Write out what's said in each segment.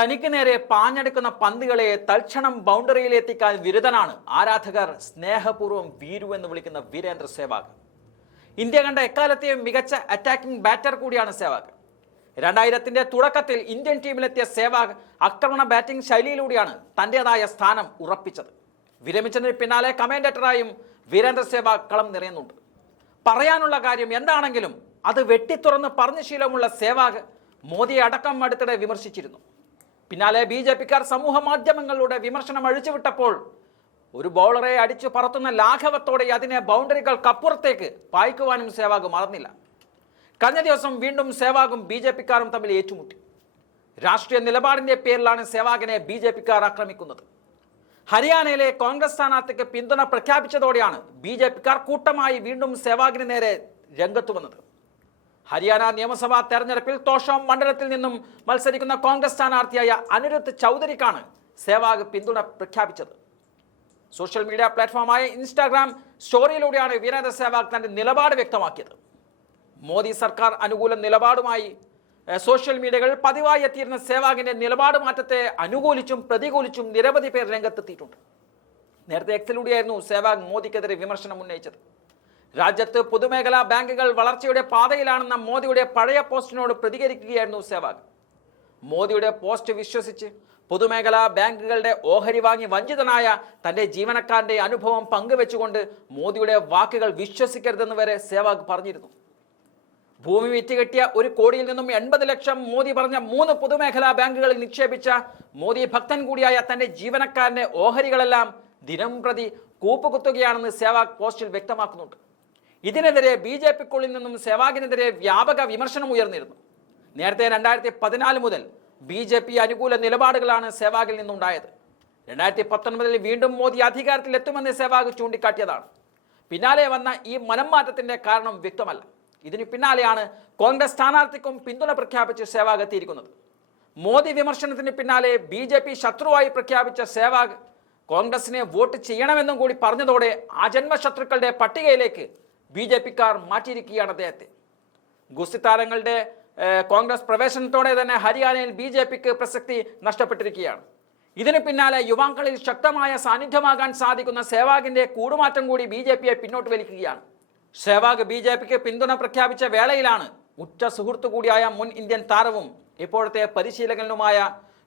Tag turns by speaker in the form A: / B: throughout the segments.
A: തനിക്ക് നേരെ പാഞ്ഞെടുക്കുന്ന പന്തുകളെ തൽക്ഷണം ബൗണ്ടറിയിലെത്തിക്കാൻ വിരുദ്ധനാണ്. ആരാധകർ സ്നേഹപൂർവം വീരു എന്ന് വിളിക്കുന്ന വീരേന്ദ്ര സേവാഗ്. ഇന്ത്യ കണ്ട എക്കാലത്തെയും മികച്ച അറ്റാക്കിംഗ് ബാറ്റർ കൂടിയാണ് സേവാഗ്. രണ്ടായിരത്തിന്റെ തുടക്കത്തിൽ ഇന്ത്യൻ ടീമിലെത്തിയ സേവാഗ് ആക്രമണ ബാറ്റിംഗ് ശൈലിയിലൂടെയാണ് തന്റെതായ സ്ഥാനം ഉറപ്പിച്ചത്. വിരമിച്ചതിന് പിന്നാലെ കമാൻഡേറ്ററായും വീരേന്ദ്ര സേവാഗ് കളം നിറയുന്നുണ്ട്. പറയാനുള്ള കാര്യം എന്താണെങ്കിലും അത് വെട്ടിത്തുറന്ന് പറഞ്ഞ ശീലമുള്ള സേവാഗ് മോദിയെ അടക്കം അടുത്തിടെ വിമർശിച്ചിരുന്നു. പിന്നാലെ ബി ജെ പിക്കാർ സമൂഹ മാധ്യമങ്ങളിലൂടെ വിമർശനം അഴിച്ചുവിട്ടപ്പോൾ ഒരു ബൗളറെ അടിച്ചു പറത്തുന്ന ലാഘവത്തോടെ അതിനെ ബൗണ്ടറികൾക്കപ്പുറത്തേക്ക് പായിക്കുവാനും സേവാഗ് മറന്നില്ല. കഴിഞ്ഞ ദിവസം വീണ്ടും സേവാഗും ബി ജെ പിക്കാരും തമ്മിൽ ഏറ്റുമുട്ടി. രാഷ്ട്രീയ നിലപാടിന്റെ പേരിലാണ് സേവാഗിനെ ബി ജെ പിക്കാർ ആക്രമിക്കുന്നത്. ഹരിയാനയിലെ കോൺഗ്രസ് സ്ഥാനാർത്ഥിക്ക് പിന്തുണ പ്രഖ്യാപിച്ചതോടെയാണ് ബി ജെ പിക്കാർ കൂട്ടമായി വീണ്ടും സേവാഗിന് നേരെ രംഗത്തു വന്നത്. ഹരിയാന നിയമസഭാ തെരഞ്ഞെടുപ്പിൽ തോഷം മണ്ഡലത്തിൽ നിന്നും മത്സരിക്കുന്ന കോൺഗ്രസ് സ്ഥാനാർത്ഥിയായ അനിരുദ്ധ് ചൗധരിക്കാണ് സേവാഗ് പിന്തുണ പ്രഖ്യാപിച്ചത്. സോഷ്യൽ മീഡിയ പ്ലാറ്റ്ഫോമായ ഇൻസ്റ്റാഗ്രാം സ്റ്റോറിയിലൂടെയാണ് വീരേന്ദ്ര സേവാഗ് തന്റെ നിലപാട് വ്യക്തമാക്കിയത്. മോദി സർക്കാർ അനുകൂല നിലപാടുമായി സോഷ്യൽ മീഡിയകളിൽ പതിവായി എത്തിയിരുന്ന സേവാഗിന്റെ നിലപാട് മാറ്റത്തെ അനുകൂലിച്ചും പ്രതികൂലിച്ചും നിരവധി പേർ രംഗത്തെത്തിയിട്ടുണ്ട്. നേരത്തെ എക്സിലൂടെയായിരുന്നു സേവാഗ് മോദിക്കെതിരെ വിമർശനം ഉന്നയിച്ചത്. രാജ്യത്ത് പൊതുമേഖലാ ബാങ്കുകൾ വളർച്ചയുടെ പാതയിലാണെന്ന മോദിയുടെ പഴയ പോസ്റ്റിനോട് പ്രതികരിക്കുകയായിരുന്നു സേവാഗ്. മോദിയുടെ പോസ്റ്റ് വിശ്വസിച്ച് പൊതുമേഖലാ ബാങ്കുകളുടെ ഓഹരി വാങ്ങി വഞ്ചിതനായ തന്റെ ജീവനക്കാരന്റെ അനുഭവം പങ്കുവെച്ചുകൊണ്ട് മോദിയുടെ വാക്കുകൾ വിശ്വസിക്കരുതെന്ന് വരെ സേവാഗ് പറഞ്ഞിരുന്നു. ഭൂമി വിറ്റുകെട്ടിയ ഒരു കോടിയിൽ നിന്നും എൺപത് ലക്ഷം മോദി പറഞ്ഞ മൂന്ന് പൊതുമേഖലാ ബാങ്കുകളിൽ നിക്ഷേപിച്ച മോദി ഭക്തൻ കൂടിയായ തന്റെ ജീവനക്കാരന്റെ ഓഹരികളെല്ലാം ദിനം പ്രതി കൂപ്പുകുത്തുകയാണെന്ന് സേവാഗ് പോസ്റ്റിൽ വ്യക്തമാക്കുന്നുണ്ട്. ഇതിനെതിരെ ബി ജെ പിക്കുള്ളിൽ നിന്നും സെവാഗിനെതിരെ വ്യാപക വിമർശനം ഉയർന്നിരുന്നു. നേരത്തെ രണ്ടായിരത്തി പതിനാല് മുതൽ ബി ജെ പി അനുകൂല നിലപാടുകളാണ് സെവാഗിൽ നിന്നുണ്ടായത്. രണ്ടായിരത്തി പത്തൊൻപതിൽ വീണ്ടും മോദി അധികാരത്തിലെത്തുമെന്ന് സെവാഗ് ചൂണ്ടിക്കാട്ടിയതാണ്. പിന്നാലെ വന്ന ഈ മനംമാറ്റത്തിന്റെ കാരണം വ്യക്തമല്ല. ഇതിനു പിന്നാലെയാണ് കോൺഗ്രസ് സ്ഥാനാർത്ഥിക്കും പിന്തുണ പ്രഖ്യാപിച്ച് സേവാഗ് എത്തിയിരിക്കുന്നത്. മോദി വിമർശനത്തിന് പിന്നാലെ ബി ജെ പി ശത്രുവായി പ്രഖ്യാപിച്ച സേവാഗ് കോൺഗ്രസിനെ വോട്ട് ചെയ്യണമെന്നും കൂടി പറഞ്ഞതോടെ ആജന്മ ശത്രുക്കളുടെ പട്ടികയിലേക്ക് ബി ജെ പിക്കാർ മാറ്റിയിരിക്കുകയാണ് അദ്ദേഹത്തെ. ഗുസ്തി താരങ്ങളുടെ കോൺഗ്രസ് പ്രവേശനത്തോടെ തന്നെ ഹരിയാനയിൽ ബി ജെ പിക്ക് പ്രസക്തി നഷ്ടപ്പെട്ടിരിക്കുകയാണ്. ഇതിന് പിന്നാലെ യുവാക്കളിൽ ശക്തമായ സാന്നിധ്യമാകാൻ സാധിക്കുന്ന സേവാഗിന്റെ കൂടുമാറ്റം കൂടി ബി ജെ പിയെ പിന്നോട്ട് വലിക്കുകയാണ്. സേവാഗ് ബി ജെ പിക്ക് പിന്തുണ പ്രഖ്യാപിച്ച വേളയിലാണ് ഉറ്റ സുഹൃത്തു കൂടിയായ മുൻ ഇന്ത്യൻ താരവും ഇപ്പോഴത്തെ പരിശീലകനുമായ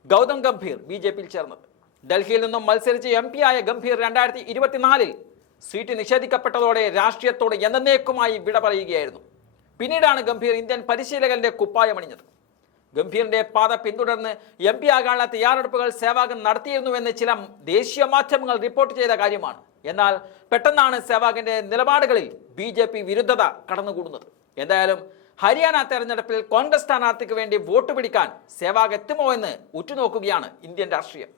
A: ഗൗതം ഗംഭീർ ബി ജെ പിയിൽ ചേർന്നത്. ഡൽഹിയിൽ നിന്നും മത്സരിച്ച് എം പി ആയ ഗംഭീർ രണ്ടായിരത്തി ഇരുപത്തിനാലിൽ സീറ്റ് നിഷേധിക്കപ്പെട്ടതോടെ രാഷ്ട്രീയത്തോട് എന്നേക്കുമായി വിട പറയുകയായിരുന്നു. പിന്നീടാണ് ഗംഭീർ ഇന്ത്യൻ പരിശീലകന്റെ കുപ്പായമണിഞ്ഞത് ഗംഭീറിന്റെ പാത പിന്തുടർന്ന് എം പി ആകാനുള്ള തയ്യാറെടുപ്പുകൾ സേവാഗ് നടത്തിയിരുന്നുവെന്ന് ചില ദേശീയ മാധ്യമങ്ങൾ റിപ്പോർട്ട് ചെയ്ത കാര്യമാണ്. എന്നാൽ പെട്ടെന്നാണ് സേവാഗിന്റെ നിലപാടുകളിൽ ബി ജെ പി വിരുദ്ധത കടന്നുകൂടുന്നത്. എന്തായാലും ഹരിയാന തെരഞ്ഞെടുപ്പിൽ കോൺഗ്രസ് സ്ഥാനാർത്ഥിക്ക് വേണ്ടി വോട്ട് പിടിക്കാൻ സേവാഗ് എത്തുമോ എന്ന് ഉറ്റുനോക്കുകയാണ് ഇന്ത്യൻ രാഷ്ട്രീയം.